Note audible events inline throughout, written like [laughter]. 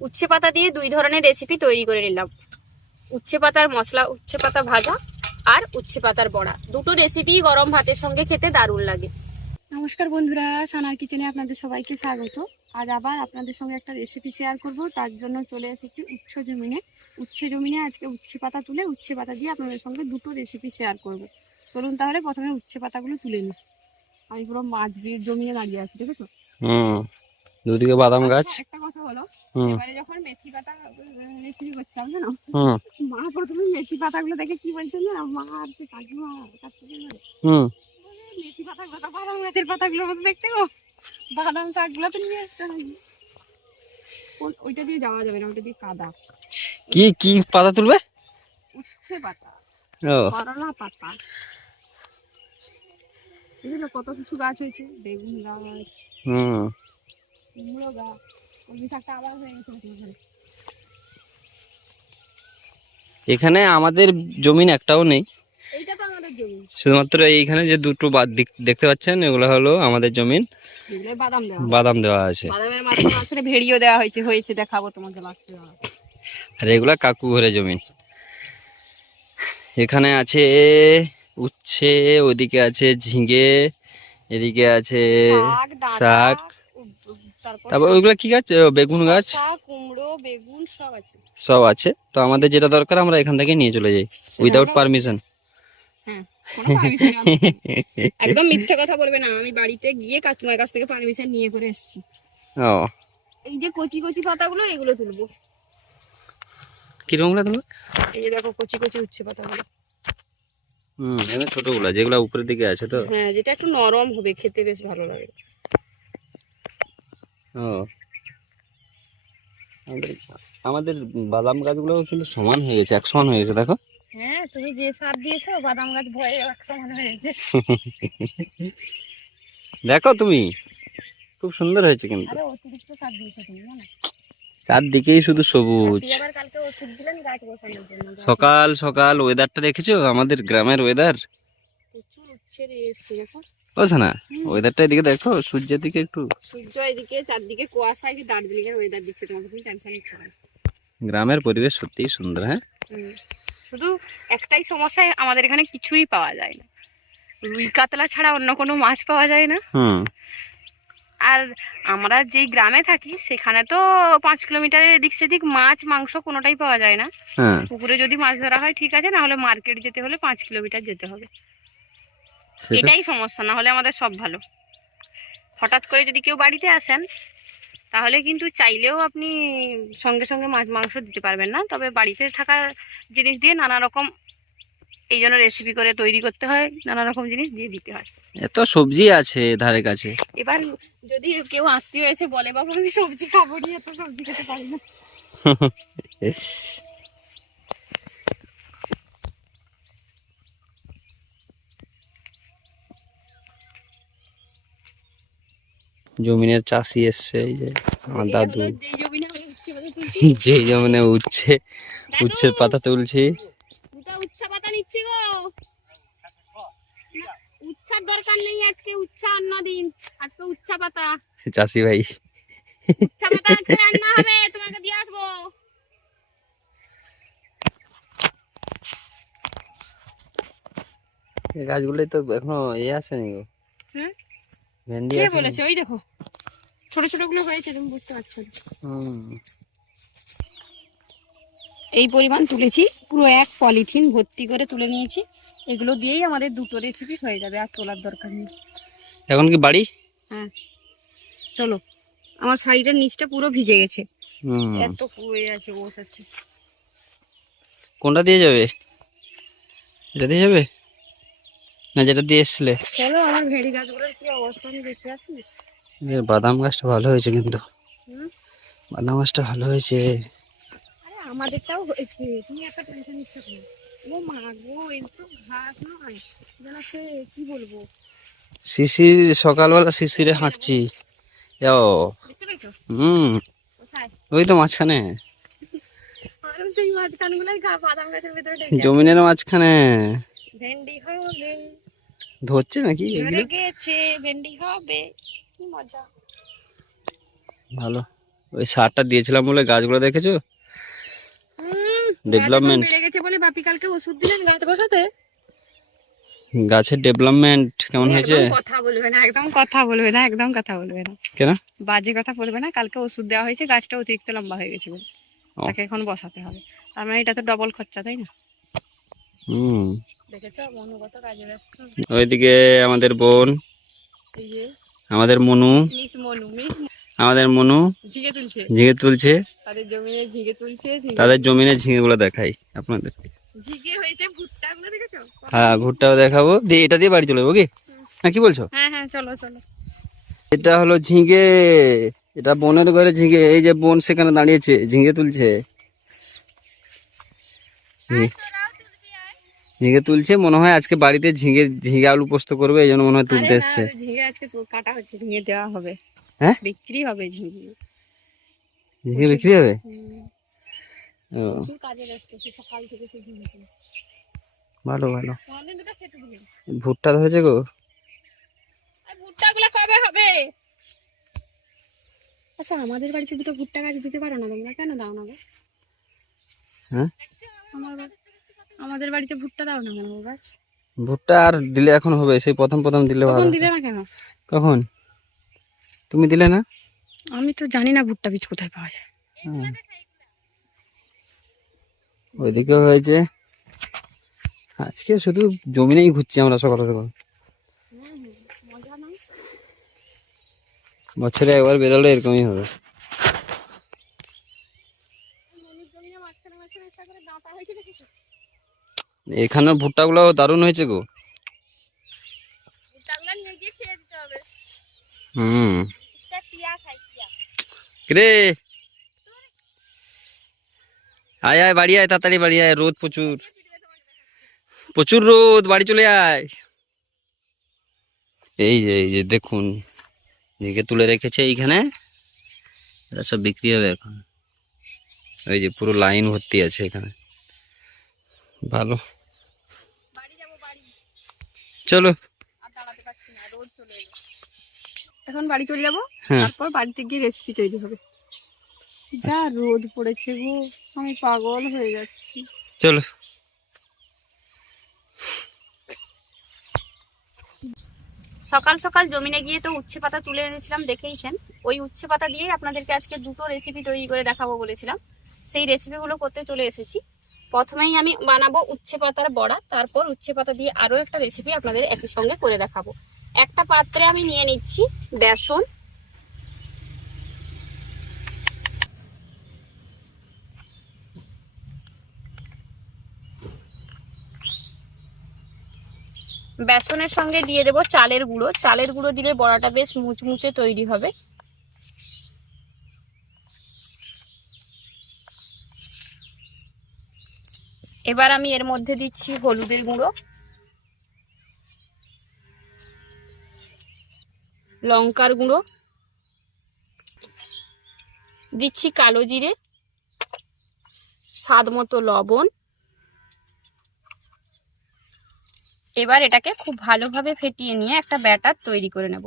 উচ্ছে পাতা দিয়ে দুই ধরনের রেসিপি তৈরি করে নিলাম। উচ্ছে পাতার মশলা উচ্ছে পাতা ভাজা আর উচ্ছে পাতার বড়া। দুটো রেসিপি গরম ভাতের সঙ্গে খেতে দারুণ লাগে। নমস্কার বন্ধুরা সানার কিচেনে আপনাদের সবাইকে স্বাগত। আজ আবার আপনাদের সঙ্গে একটা রেসিপি শেয়ার করব। তার জন্য চলে এসেছি উচ্চ জমিনে। উচ্ছে জমিনে আজকে উচ্ছে পাতা তুলে উচ্ছে পাতা দিয়ে আপনাদের সঙ্গে দুটো রেসিপি শেয়ার করব। চলুন তাহলে প্রথমে উচ্ছে পাতাগুলো তুলে নিই। আমি পুরো মাছ জমিনে দাঁড়িয়ে আছি দেখেছ? হুম দুদিকে বাদাম গাছ আচ্ছা, একটা কথা হলো হুম এবারে যখন মেথি পাতা রেসিপি করছিলাম জানো? মা প্রথমে মেথি পাতাগুলো দেখে কি বলছেন না মা আর সে কাকিমা কাছ থেকে বলে, হুম মেথি পাতাগুলো তো বাদাম গাছের পাতাগুলোর মতো দেখতে গো। বাদাম শাকগুলো তো নিয়ে এসছো ওইটা দিয়ে যাওয়া যাবে না ওইটা দিয়ে কাদা। কি কি পাতা তুলবে? উচ্ছে পাতা করলা পাতা। এগুলো কত কিছু গাছ হয়েছে? বেগুন গাছ হুম। কুমড়ো গাছ। শাকটা আবার হয়ে গেছে ওখানে। ওখানে। এখানে আমাদের জমিন একটাও নেই। শুধুমাত্র এইখানে যে দুটো দেখতে পাচ্ছেন এগুলো হলো আমাদের জমিন। বাদাম দেওয়া বাদাম দেওয়া আছে। ভেড়িও দেওয়া হয়েছে হয়েছে দেখাবো তোমাকে আর এগুলা কাকু ঘরে জমিন এখানে আছে উচ্ছে ওইদিকে আছে ঝিঙে এদিকে আছে শাক তারপর ওইগুলা কি গাছ? বেগুন গাছ। কুমড়ো বেগুন সব আছে। সব আছে। তো আমাদের যেটা দরকার আমরা এখান থেকে নিয়ে চলে যাই উইদাউট পারমিশন হ্যাঁ। [laughs] একদম মিথ্যে কথা বলবে না। আমি বাড়িতে গিয়ে কাকিমার কাছ থেকে পারমিশন নিয়ে করে এসেছি। ও। এই যে কচি কচি পাতাগুলো এগুলো তুলবো। কীরকম তুলবে এই যে দেখো কচি কচি উচ্ছে পাতাগুলো। হুম এমনি ছোটগুলা যেগুলা উপরের দিকে আছে তো। হ্যাঁ যেটা একটু নরম হবে খেতে বেশ ভালো লাগে। ও। আমাদের আমাদের বাদাম গাছগুলো কিন্তু সমান হয়ে গেছে এক সমান হয়ে গেছে দেখো। হ্যাঁ তুমি যে সার দিয়েছ বাদাম গাছ ভয়ে এক সমান হয়েছে দেখো তুমি খুব সুন্দর হয়েছে কিন্তু। আরে অতিরিক্ত সার দিয়েছ তুমি জানো? চারদিকেই শুধু সবুজ। সকাল সকাল ওয়েদারটা দেখেছ? আমাদের গ্রামের ওয়েদার প্রচুর উচ্ছে এসছে দেখো বুঝছ না? ওয়েদারটা এদিকে দেখো সূর্যের দিকে একটু। সূর্য এদিকে চারদিকে কুয়াশা দার্জিলিং এর ওয়েদার দিচ্ছে তোমাকে তুমি টেনশন নিচ্ছ না। গ্রামের পরিবেশ সত্যিই সুন্দর হ্যাঁ? শুধু একটাই সমস্যা আমাদের এখানে কিছুই পাওয়া যায় না। রুই কাতলা ছাড়া অন্য কোনো মাছ পাওয়া যায় না। হুম। আর আমরা যেই গ্রামে থাকি সেখানে তো পাঁচ কিলোমিটারের এদিক সেদিক মাছ মাংস কোনোটাই পাওয়া যায় না। হ্যাঁ। পুকুরে যদি মাছ ধরা হয় ঠিক আছে না হলে মার্কেট যেতে হলে পাঁচ কিলোমিটার যেতে হবে। এটাই সমস্যা না হলে আমাদের সব ভালো। হঠাৎ করে যদি কেউ বাড়িতে আসেন তাহলে কিন্তু চাইলেও আপনি সঙ্গে সঙ্গে মাছ মাংস দিতে পারবেন না। তবে বাড়িতে থাকা জিনিস দিয়ে নানা রকম এই জন্য রেসিপি করে তৈরি করতে হয় নানা রকম জিনিস দিয়ে দিতে হয়। এত সবজি আছে ধারে কাছে। এবার যদি কেউ আত্মীয় এসে বলে বাবা আমি সবজি খাব নি এত সবজি খেতে পারি না। [laughs] জমিনের চাষি এসছে এই যে আমার দাদু। হলো যেই জমিনে [laughs] দাদু, উচ্ছের পাতা তুলছি। উচ্ছা পাতা নিচ্ছি গো। উচ্ছার দরকার নেই আজকে উচ্ছা অন্য দিন। আজকে উচ্ছা পাতা। চাষি ভাই। উচ্ছা পাতা আজকে রান্না হবে তোমাকে দিয়ে আসব। এই গাছগুলোই তো এখনও এ আসেনি গো। হুম? ভেন্ডি আসেনি। বলেছে? ওই দেখো। ছোট ছোটগুলো হয়েছে তুমি বুঝতে পারছ এই পরিমাণ তুলেছি পুরো এক পলিথিন ভর্তি করে তুলে নিয়েছি। এগুলো দিয়েই আমাদের দুটো রেসিপি হয়ে যাবে আর তোলার দরকার নেই। এখন কি বাড়ি? হ্যাঁ। চলো আমার শাড়িটার নিচটা পুরো ভিজে গেছে। এত হয়ে আছে ওস আছে। কোনটা দিয়ে যাবে? এটা দিয়ে যাবে? না যেটা দিয়ে এসছিলে? চলো আমার ভেড়ি গাছগুলোর কি অবস্থা আমি দেখতে আসি বাদাম গাছটা ভালো হয়েছে কিন্তু। বাদাম গাছটা ভালো হয়েছে। আমাদেরটাও হয়েছে। তুমি এত টেনশন নিচ্ছ কেন? ও মা গো তো ঘাস নয়। যেন সে কি বলব? শিশির সকালবেলা শিশিরে হাঁটছি। ও হুম। ওই তো মাঝখানে। জমিনের মাঝখানে। ভেন্ডি হবে। ধরছে নাকি গেছে। ভেন্ডি হবে। কি মজা। ভালো। ওই সারটা দিয়েছিলাম বলে গাছগুলো দেখেছ? Development. বেড়ে গেছে বলে বাপি কালকে ওষুধ দিলেন গাছ বসাতে। গাছের ডেভেলপমেন্ট কেমন হয়েছে? কথা বলবে না একদম কথা বলবে না একদম কথা বলবে না। কেন? বাজে কথা বলবে না কালকে ওষুধ দেওয়া হয়েছে গাছটা অতিরিক্ত লম্বা হয়ে গেছে বলে। তাকে এখন বসাতে হবে। তার মানে এটা তো ডবল খরচা তাই না? হুম। দেখেছ মনুগত কাজে ব্যস্ত। ওইদিকে আমাদের বোন। এই যে। আমাদের মনু। আমাদের মনু। ঝিঙে তুলছে। ঝিঙে তুলছে। তাদের জমিনে ঝিঙে তুলছে ঝিঙে- তাদের জমিনে ঝিঙেগুলো দেখাই আপনাদের। ঝিঙে হয়েছে ভুট্টা দেখেছ? হ্যাঁ ভুট্টাও দেখাবো। দিয়ে এটা দিয়ে বাড়ি চলে যাব কি? না কি বলছো? হ্যাঁ হ্যাঁ চলো চলো। এটা হলো ঝিঙে এটা বোনের ঘরে ঝিঙে এই যে বোন সেখানে দাঁড়িয়েছে ঝিঙে তুলছে। ঝিঙে তুলছে মনে হয় আজকে বাড়িতে ঝিঙে ঝিঙে আলু পোস্ত করবে এই জন্য মনে হয় তুলতে এসছে। ঝিঙে আজকে কাটা হচ্ছে ঝিঙে দেওয়া হবে। হ্যাঁ? বিক্রি হবে ঝিঙে। ঝিঙে বিক্রি হবে? ও। কাজে ব্যস্ত সকাল থেকে সে ঝিঙে ভালো ভালো। ভুট্টা ধরেছে গো। আর ভুট্টা গুলো কবে হবে? আচ্ছা আমাদের বাড়িতে দুটো ভুট্টা গাছ দিতে পারো না তোমরা? কেন দাও না গো? হ্যাঁ? আমার আমাদের বাড়িতে ভুট্টা দাও না কেন গাছ ভুট্টা আর দিলে এখন হবে সেই প্রথম প্রথম দিলে ভালো। দিলে না কেন? কখন? তুমি দিলে না? আমি তো জানি না ভুট্টা বীজ কোথায় পাওয়া যায়। হ্যাঁ। ওইদিকে হয়েছে আজকে শুধু জমিনেই ঘুরছি আমরা সকাল সকাল। বছরে একবার বেরোলে এরকমই হবে। মাঝখানে মাঝখানে একটা করে ডাঁটা হয়েছে এখানের ভুট্টাগুলো দারুণ হয়েছে গো। হুম। রে আয় আয় বাড়ি আয় তাড়াতাড়ি বাড়ি আয় রোদ প্রচুর। প্রচুর রোদ বাড়ি চলে আয়। এই যে এই যে দেখুন দিকে তুলে রেখেছে এইখানে। এটা সব বিক্রি হবে এখন। ওই যে পুরো লাইন ভর্তি আছে এখানে। ভালো। চলো। এখন বাড়ি চলে যাব হ্যাঁ। তারপর বাড়িতে গিয়ে রেসিপি তৈরি হবে। যা রোদ পড়েছে গো আমি পাগল হয়ে যাচ্ছি। চলো। সকাল সকাল জমিনে গিয়ে তো উচ্ছে পাতা তুলে এনেছিলাম দেখেইছেন। ওই উচ্ছে পাতা দিয়েই আপনাদেরকে আজকে দুটো রেসিপি তৈরি করে দেখাবো বলেছিলাম। সেই রেসিপিগুলো করতে চলে এসেছি। প্রথমেই আমি বানাবো উচ্ছে পাতার বড়া, তারপর উচ্ছে পাতা দিয়ে আরও একটা রেসিপি আপনাদের একই সঙ্গে করে দেখাবো। একটা পাত্রে আমি নিয়ে নিচ্ছি বেসন। বেসনের সঙ্গে দিয়ে দেবো চালের গুঁড়ো। চালের গুঁড়ো দিলে বড়াটা বেশ মুচমুচে তৈরি হবে। এবার আমি এর মধ্যে দিচ্ছি হলুদের গুঁড়ো, লঙ্কার গুঁড়ো, দিচ্ছি কালো জিরে, স্বাদ মতো লবণ। এবার এটাকে খুব ভালোভাবে ফেটিয়ে নিয়ে একটা ব্যাটার তৈরি করে নেব।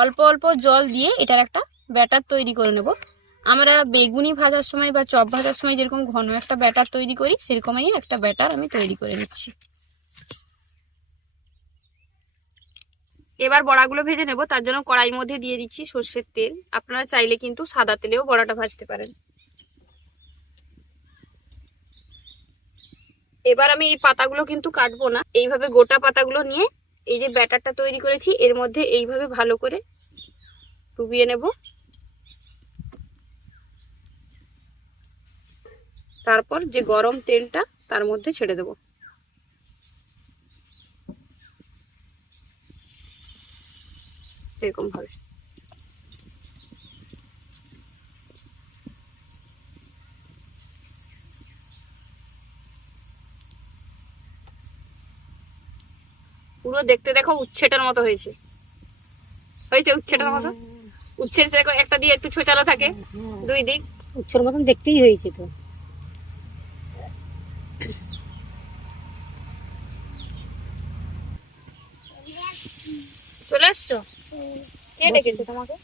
অল্প অল্প জল দিয়ে এটার একটা ব্যাটার তৈরি করে নেব। আমরা বেগুনি ভাজার সময় বা চপ ভাজার সময় যেরকম ঘন একটা ব্যাটার তৈরি করি, সেরকমই একটা ব্যাটার আমি তৈরি করে নিচ্ছি। এবার বড়াগুলো ভেজে নেব, তার জন্য কড়াইয়ের মধ্যে দিয়ে দিচ্ছি সর্ষের তেল। আপনারা চাইলে কিন্তু সাদা তেলেও বড়াটা ভাজতে পারেন। এবার আমি এই পাতাগুলো কিন্তু কাটবো না, এইভাবে গোটা পাতাগুলো নিয়ে এই যে ব্যাটারটা তৈরি করেছি, এর মধ্যে এইভাবে ভালো করে ডুবিয়ে নেব। তারপর যে গরম তেলটা তার মধ্যে ছেড়ে দেব। এরকম ভাবে। পুরো দেখতে দেখো উচ্ছেটার মতো হয়েছে। হয়েছে উচ্ছেটার মতো? উচ্ছের একটা দিয়ে একটু ছোচালো থাকে দুই দিক। উচ্ছের মতন দেখতেই হয়েছে তো। চলে এসছো কে ডেকেছে তোমাকে?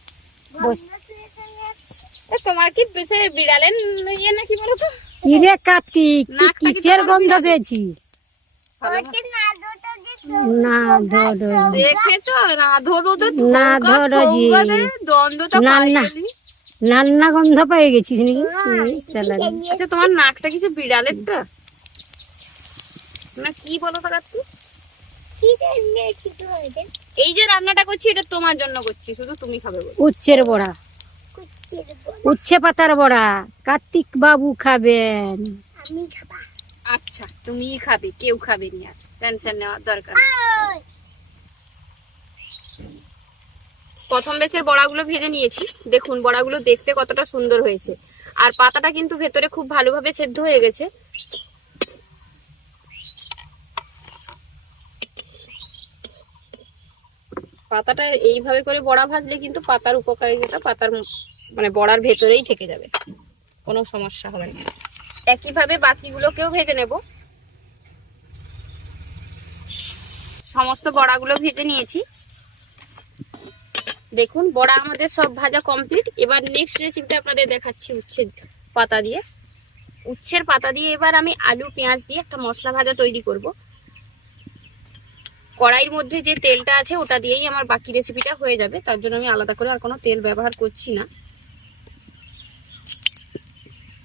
তোমার কি সে বিড়ালের ইয়ে নাকি বলো তো ইরে কার্তিক তুই কিসের গন্ধ পেয়েছিস না। ধরো দেখেছ? রাধো রোদে না ধরো জি। না, না। নান্না গন্ধ পেয়ে গেছিস নাকি? আচ্ছা তোমার নাকটা কিছু বিড়ালেরটা? না কি বলো তো এই যে রান্নাটা করছি এটা তোমার জন্য করছি শুধু তুমি খাবে উচ্ছের বড়া। উচ্ছে পাতার বড়া কার্তিক বাবু খাবেন। আচ্ছা তুমি খাবে কেউ খাবে নি আর টেনশন নেওয়ার দরকার প্রথম বেচের বড়াগুলো ভেজে নিয়েছি দেখুন বড়াগুলো দেখতে কতটা সুন্দর হয়েছে। আর পাতাটা কিন্তু ভেতরে খুব ভালোভাবে সেদ্ধ হয়ে গেছে। পাতাটা এইভাবে করে বড়া ভাজলে কিন্তু পাতার উপকারিতা পাতার মানে বড়ার ভেতরেই থেকে যাবে। কোনো সমস্যা হবে না। একইভাবে বাকিগুলোকেও ভেজে নেব। সমস্ত বড়াগুলো ভেজে নিয়েছি। দেখুন, বড়া আমাদের সব ভাজা কমপ্লিট। এবার নেক্সট রেসিপিটা আপনাদের দেখাচ্ছি উচ্ছের পাতা দিয়ে। উচ্ছের পাতা দিয়ে এবার আমি আলু, পেঁয়াজ দিয়ে একটা মশলা ভাজা তৈরি করব। কড়াইয়ের মধ্যে যে তেলটা আছে, ওটা দিয়েই আমার বাকি রেসিপিটা হয়ে যাবে। তার জন্য আমি আলাদা করে আর কোনো তেল ব্যবহার করছি না।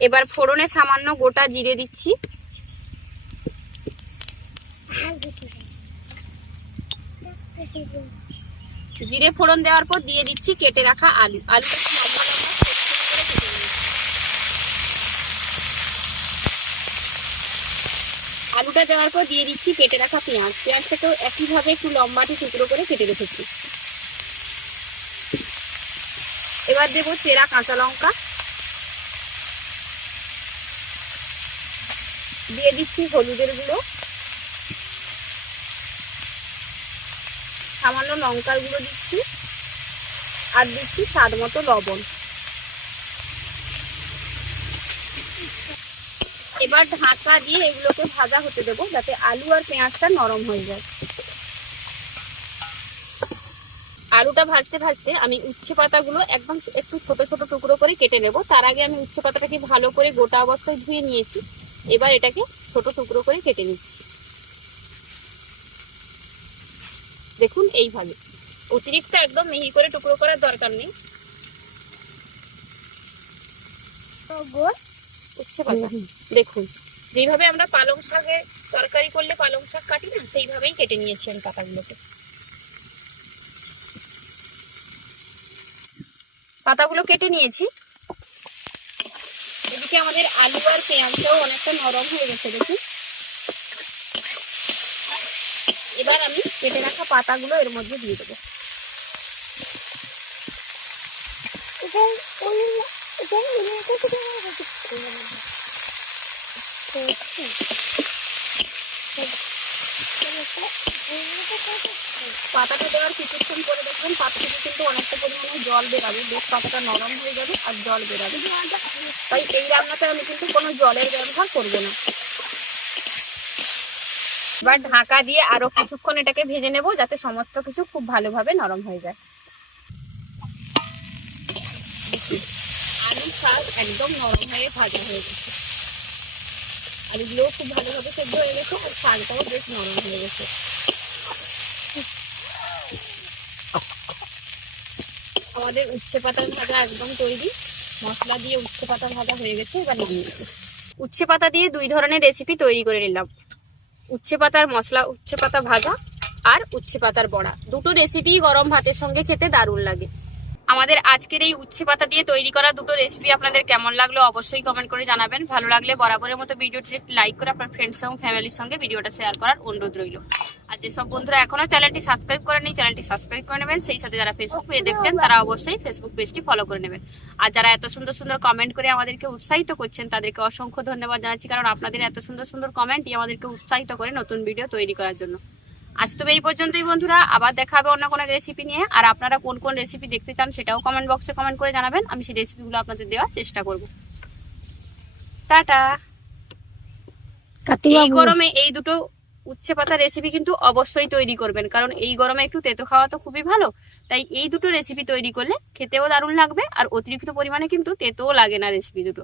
এবার ফোড়নে সামান্য গোটা জিরে দিচ্ছি। জিরে ফোড়ন দেওয়ার পর দিয়ে দিচ্ছি কেটে রাখা আলু। আলুটা একটু লম্বা লম্বা ছোট ছোট করে কেটে নিয়েছি। আলুটা দেওয়ার পর দিয়ে দিচ্ছি কেটে রাখা পেঁয়াজ। পেঁয়াজটাকেও একইভাবে একটু লম্বাটে টুকরো করে কেটে রেখেছি। এবার দেবো চেরা কাঁচা লঙ্কা। দিয়ে দিচ্ছি হলুদের গুঁড়ো। সামান্য লঙ্কার গুঁড়ো দিচ্ছি। আর দিচ্ছি স্বাদ মতো লবণ। এবার ঢাকা দিয়ে এগুলোকে ভাজা হতে দেবো, যাতে আলু আর পেঁয়াজটা নরম হয়ে যায়। আলুটা ভাজতে ভাজতে আমি উচ্ছে পাতাগুলো একদম একটু ছোট ছোট টুকরো করে কেটে নেব। তার আগে আমি উচ্ছে পাতাটাকে ভালো করে গোটা অবস্থায় ধুয়ে নিয়েছি। এবার এটাকে ছোট টুকরো করে কেটে নিচ্ছি। দেখুন এইভাবে। অতিরিক্ত একদম মিহি করে টুকরো করার দরকার নেই। উচ্ছে পাতা দেখুন যেইভাবে আমরা পালং শাকে তরকারি করলে পালং শাক কাটি না সেইভাবেই কেটে নিয়েছি আমি পাতাগুলোকে। পাতাগুলো কেটে নিয়েছি। এদিকে আমাদের আলু আর পেঁয়াজটাও অনেকটা নরম হয়ে গেছে দেখুন। এবার আমি কেটে রাখা পাতাগুলো এর মধ্যে দিয়ে দেবো। পাতাটা দেওয়ার কিছুক্ষণ পরে দেখবেন পাতা থেকে কিন্তু অনেকটা পরিমাণে জল বেরাবে, বেশ পাতাটা নরম হয়ে যাবে আর জল বেরাবে। তাই এই রান্নাতে আমি কিন্তু কোনো জলের ব্যবহার করব না। এবার ঢাকা দিয়ে আরও কিছুক্ষণ এটাকে ভেজে নেব যাতে সমস্ত কিছু খুব ভালোভাবে নরম হয়ে যায়। আলু শাক একদম নরম হয়ে ভাজা হয়ে গেছে। আলুগুলোও খুব ভালোভাবে সেদ্ধ হয়ে গেছে আর শাকটাও বেশ নরম হয়ে গেছে। আমাদের উচ্ছে পাতার ভাজা একদম তৈরি। মশলা দিয়ে উচ্ছে পাতা ভাজা হয়ে গেছে, এবার নামিয়ে উচ্ছে পাতা দিয়ে দুই ধরনের রেসিপি তৈরি করে নিলাম। উচ্ছে পাতার মশলা, উচ্ছে পাতা ভাজা আর উচ্ছে পাতার বড়া। দুটো রেসিপি গরম ভাতের সঙ্গে খেতে দারুণ লাগে। আমাদের আজকের এই উচ্ছে পাতা দিয়ে তৈরি করা দুটো রেসিপি আপনাদের কেমন লাগল অবশ্যই কমেন্ট করে জানাবেন। ভালো লাগলে বরাবরের মতো ভিডিওটি লাইক করে আপনার ফ্রেন্ডস এবং ফ্যামিলির সঙ্গে ভিডিওটা শেয়ার করার অনুরোধ রইল। আর যেসব বন্ধুরা এখনও চ্যানেলটি সাবস্ক্রাইব করে করেনি চ্যানেলটি সাবস্ক্রাইব করে নেবেন। সেই সাথে যারা ফেসবুক পেজে দেখছেন, তারা অবশ্যই ফেসবুক পেজটি ফলো করে নেবেন। আর যারা এত সুন্দর সুন্দর কমেন্ট করে আমাদেরকে উৎসাহিত করছেন, তাদেরকে অসংখ্য ধন্যবাদ জানাচ্ছি। কারণ আপনাদের এত সুন্দর সুন্দর কমেন্টই আমাদেরকে উৎসাহিত করে নতুন ভিডিও তৈরি করার জন্য। আজ তবে এই পর্যন্তই বন্ধুরা আবার দেখা হবে অন্য কোনো রেসিপি নিয়ে। আর আপনারা কোন কোন রেসিপি দেখতে চান সেটাও কমেন্ট বক্সে কমেন্ট করে জানাবেন আমি সেই রেসিপিগুলো আপনাদের দেওয়ার চেষ্টা করব। টাটা। এই গরমে এই দুটো উচ্ছে পাতা রেসিপি কিন্তু অবশ্যই তৈরি করবেন কারণ এই গরমে একটু তেতো খাওয়া তো খুবই ভালো। তাই এই দুটো রেসিপি তৈরি করলে খেতেও দারুণ লাগবে আর অতিরিক্ত পরিমাণে কিন্তু তেতোও লাগে না রেসিপি দুটো।